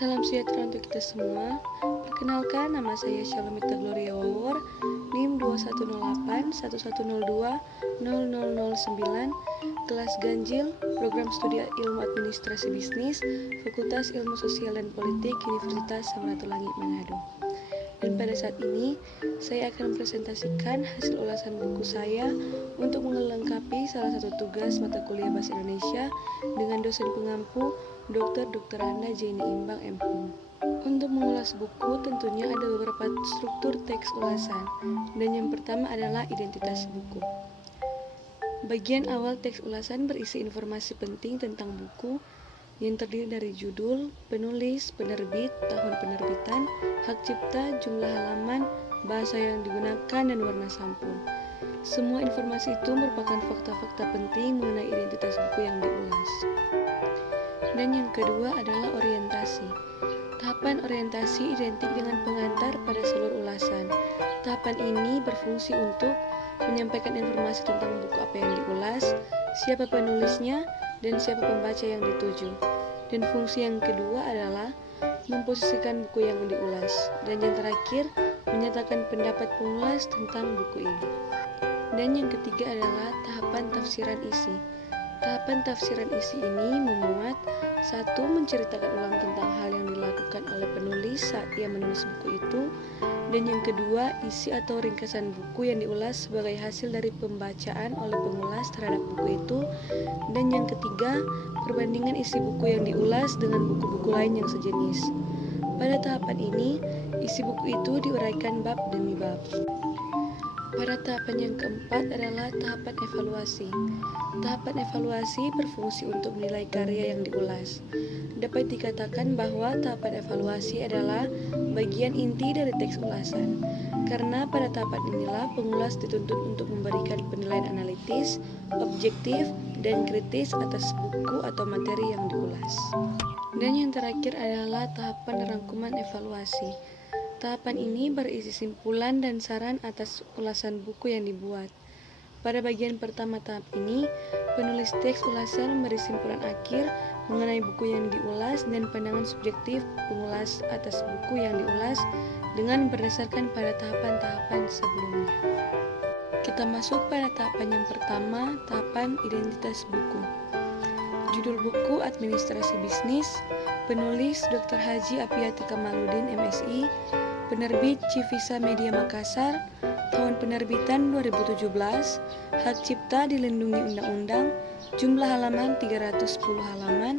Salam sejahtera untuk kita semua. Perkenalkan, nama saya Shalomita Gloria Wawor, NIM 2108-1102-0009, kelas ganjil, program studi ilmu administrasi bisnis, Fakultas Ilmu Sosial dan Politik, Universitas Samratulangi, Manado. Dan pada saat ini, saya akan mempresentasikan hasil ulasan buku saya untuk melengkapi salah satu tugas mata kuliah Bahasa Indonesia dengan dosen pengampu Dr. Randa Jaini Imbang MHum. Untuk mengulas buku tentunya ada beberapa struktur teks ulasan, dan yang pertama adalah identitas buku. Bagian awal teks ulasan berisi informasi penting tentang buku yang terdiri dari judul, penulis, penerbit, tahun penerbitan, hak cipta, jumlah halaman, bahasa yang digunakan, dan warna sampul. Semua informasi itu merupakan fakta-fakta penting mengenai identitas buku yang diulas. Dan yang kedua adalah orientasi. Tahapan orientasi identik dengan pengantar pada seluruh ulasan. Tahapan ini berfungsi untuk menyampaikan informasi tentang buku apa yang diulas, siapa penulisnya, dan siapa pembaca yang dituju. Dan fungsi yang kedua adalah memposisikan buku yang diulas. Dan yang terakhir, menyatakan pendapat pengulas tentang buku ini. Dan yang ketiga adalah tahapan tafsiran isi. Tahapan tafsiran isi ini memuat: 1. Menceritakan ulang tentang hal yang dilakukan oleh penulis saat ia menulis buku itu. Dan yang kedua, isi atau ringkasan buku yang diulas sebagai hasil dari pembacaan oleh pengulas terhadap buku itu. Dan yang ketiga, perbandingan isi buku yang diulas dengan buku-buku lain yang sejenis. Pada tahapan ini, isi buku itu diuraikan bab demi bab. Pada tahapan yang keempat adalah tahapan evaluasi. Tahapan evaluasi berfungsi untuk menilai karya yang diulas. Dapat dikatakan bahwa tahapan evaluasi adalah bagian inti dari teks ulasan, karena pada tahapan inilah pengulas dituntut untuk memberikan penilaian analitis, objektif, dan kritis atas buku atau materi yang diulas. Dan yang terakhir adalah tahapan rangkuman evaluasi. Tahapan ini berisi simpulan dan saran atas ulasan buku yang dibuat. Pada bagian pertama tahap ini, penulis teks ulasan memberi simpulan akhir mengenai buku yang diulas dan pandangan subjektif pengulas atas buku yang diulas dengan berdasarkan pada tahapan-tahapan sebelumnya. Kita masuk pada tahapan yang pertama, tahapan identitas buku. Judul buku Administrasi Bisnis, penulis Dr. Haji Apiyati Kamaludin MSI, penerbit Civisa Media Makassar, tahun penerbitan 2017, hak cipta dilindungi undang-undang, jumlah halaman 310 halaman,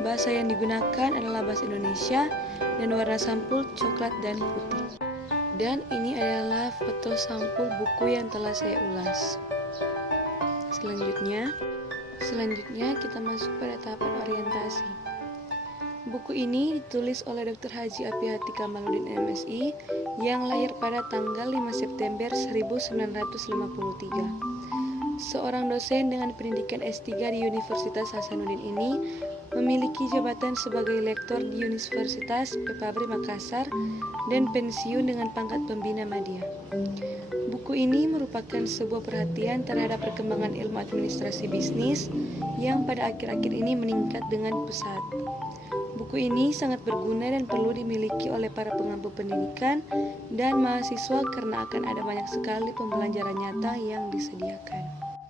bahasa yang digunakan adalah bahasa Indonesia, dan warna sampul coklat dan putih. Dan ini adalah foto sampul buku yang telah saya ulas. Selanjutnya kita masuk pada tahapan orientasi. Buku ini ditulis oleh Dr. Haji Apiyati Kamaludin MSI yang lahir pada tanggal 5 September 1953. Seorang dosen dengan pendidikan S3 di Universitas Hasanuddin ini memiliki jabatan sebagai lektor di Universitas Pepabri Makassar dan pensiun dengan pangkat pembina madya. Buku ini merupakan sebuah perhatian terhadap perkembangan ilmu administrasi bisnis yang pada akhir-akhir ini meningkat dengan pesat. Buku ini sangat berguna dan perlu dimiliki oleh para pengampu pendidikan dan mahasiswa karena akan ada banyak sekali pembelajaran nyata yang disediakan.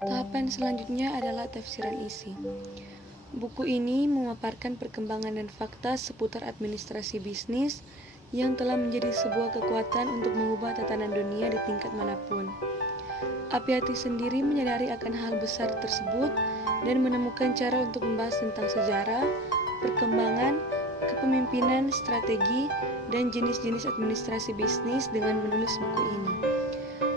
Tahapan selanjutnya adalah tafsiran isi. Buku ini memaparkan perkembangan dan fakta seputar administrasi bisnis yang telah menjadi sebuah kekuatan untuk mengubah tatanan dunia di tingkat manapun. Apiyati sendiri menyadari akan hal besar tersebut dan menemukan cara untuk membahas tentang sejarah, perkembangan, kepemimpinan, strategi, dan jenis-jenis administrasi bisnis dengan menulis buku ini.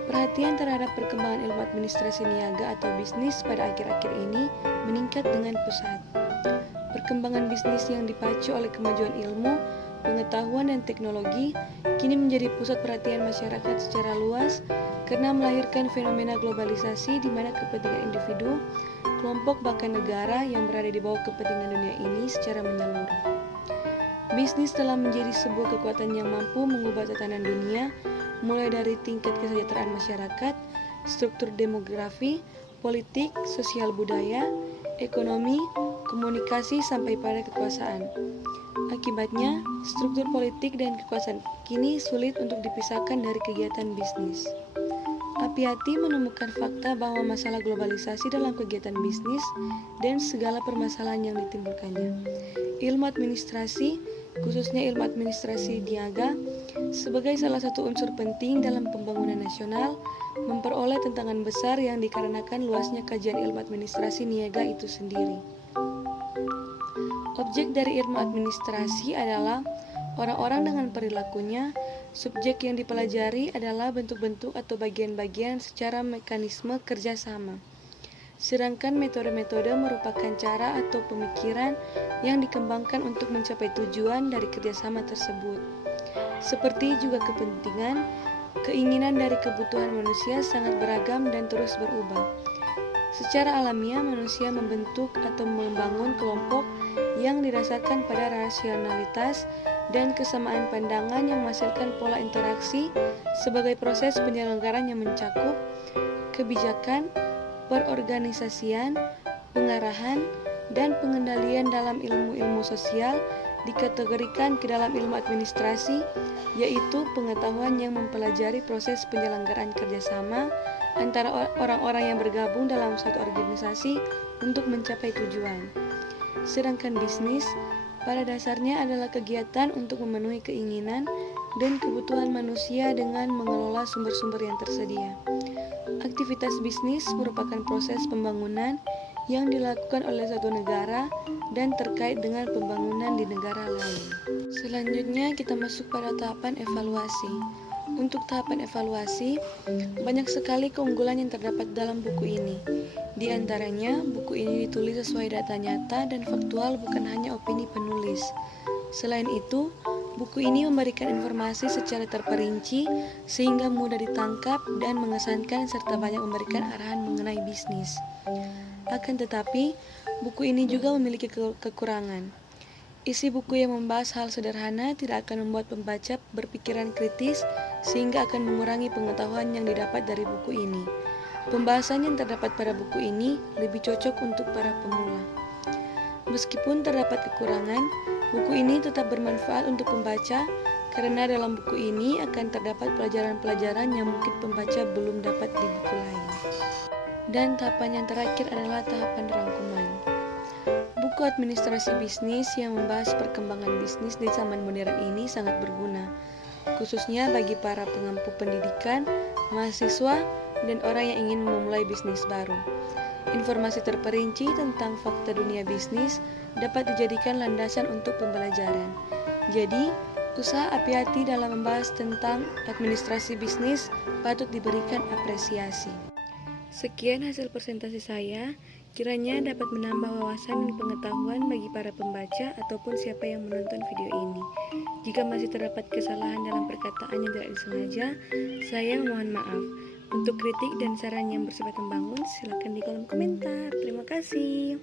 Perhatian terhadap perkembangan ilmu administrasi niaga atau bisnis pada akhir-akhir ini meningkat dengan pesat. Perkembangan bisnis yang dipacu oleh kemajuan ilmu, pengetahuan, dan teknologi kini menjadi pusat perhatian masyarakat secara luas karena melahirkan fenomena globalisasi di mana kepentingan individu, kelompok, bahkan negara yang berada di bawah kepentingan dunia ini secara menyeluruh. Bisnis telah menjadi sebuah kekuatan yang mampu mengubah tatanan dunia, mulai dari tingkat kesejahteraan masyarakat, struktur demografi, politik, sosial budaya, ekonomi, komunikasi sampai pada kekuasaan. Akibatnya, struktur politik dan kekuasaan kini sulit untuk dipisahkan dari kegiatan bisnis. Apiati menemukan fakta bahwa masalah globalisasi dalam kegiatan bisnis dan segala permasalahan yang ditimbulkannya. Ilmu administrasi, khususnya ilmu administrasi niaga, sebagai salah satu unsur penting dalam pembangunan nasional, memperoleh tantangan besar yang dikarenakan luasnya kajian ilmu administrasi niaga itu sendiri. Objek dari ilmu administrasi adalah orang-orang dengan perilakunya. Subjek yang dipelajari adalah bentuk-bentuk atau bagian-bagian secara mekanisme kerjasama. Sedangkan metode-metode merupakan cara atau pemikiran yang dikembangkan untuk mencapai tujuan dari kerjasama tersebut. Seperti juga kepentingan, keinginan dari kebutuhan manusia sangat beragam dan terus berubah. Secara alamiah, manusia membentuk atau membangun kelompok yang didasarkan pada rasionalitas dan kesamaan pandangan yang menghasilkan pola interaksi sebagai proses penyelenggaraan yang mencakup kebijakan, perorganisasian, pengarahan, dan pengendalian dalam ilmu-ilmu sosial dikategorikan ke dalam ilmu administrasi, yaitu pengetahuan yang mempelajari proses penyelenggaraan kerjasama antara orang-orang yang bergabung dalam suatu organisasi untuk mencapai tujuan. Sedangkan bisnis pada dasarnya adalah kegiatan untuk memenuhi keinginan dan kebutuhan manusia dengan mengelola sumber-sumber yang tersedia. Aktivitas bisnis merupakan proses pembangunan yang dilakukan oleh suatu negara dan terkait dengan pembangunan di negara lain. Selanjutnya kita masuk pada tahapan evaluasi. Untuk tahapan evaluasi, banyak sekali keunggulan yang terdapat dalam buku ini. Di antaranya, buku ini ditulis sesuai data nyata dan faktual, bukan hanya opini penulis. Selain itu, buku ini memberikan informasi secara terperinci sehingga mudah ditangkap dan mengesankan serta banyak memberikan arahan mengenai bisnis. Akan tetapi, buku ini juga memiliki kekurangan. Isi buku yang membahas hal sederhana tidak akan membuat pembaca berpikiran kritis sehingga akan mengurangi pengetahuan yang didapat dari buku ini. Pembahasan yang terdapat pada buku ini lebih cocok untuk para pemula. Meskipun terdapat kekurangan, buku ini tetap bermanfaat untuk pembaca karena dalam buku ini akan terdapat pelajaran-pelajaran yang mungkin pembaca belum dapat di buku lain. Dan tahapan yang terakhir adalah tahapan rangkuman. Buku administrasi bisnis yang membahas perkembangan bisnis di zaman modern ini sangat berguna, khususnya bagi para pengampu pendidikan, mahasiswa, dan orang yang ingin memulai bisnis baru. Informasi terperinci tentang fakta dunia bisnis dapat dijadikan landasan untuk pembelajaran. Jadi, usaha Apiati dalam membahas tentang administrasi bisnis patut diberikan apresiasi. Sekian hasil presentasi saya. Kiranya dapat menambah wawasan dan pengetahuan bagi para pembaca ataupun siapa yang menonton video ini. Jika masih terdapat kesalahan dalam perkataan yang tidak disengaja, saya mohon maaf. Untuk kritik dan saran yang bersifat membangun, silakan di kolom komentar. Terima kasih.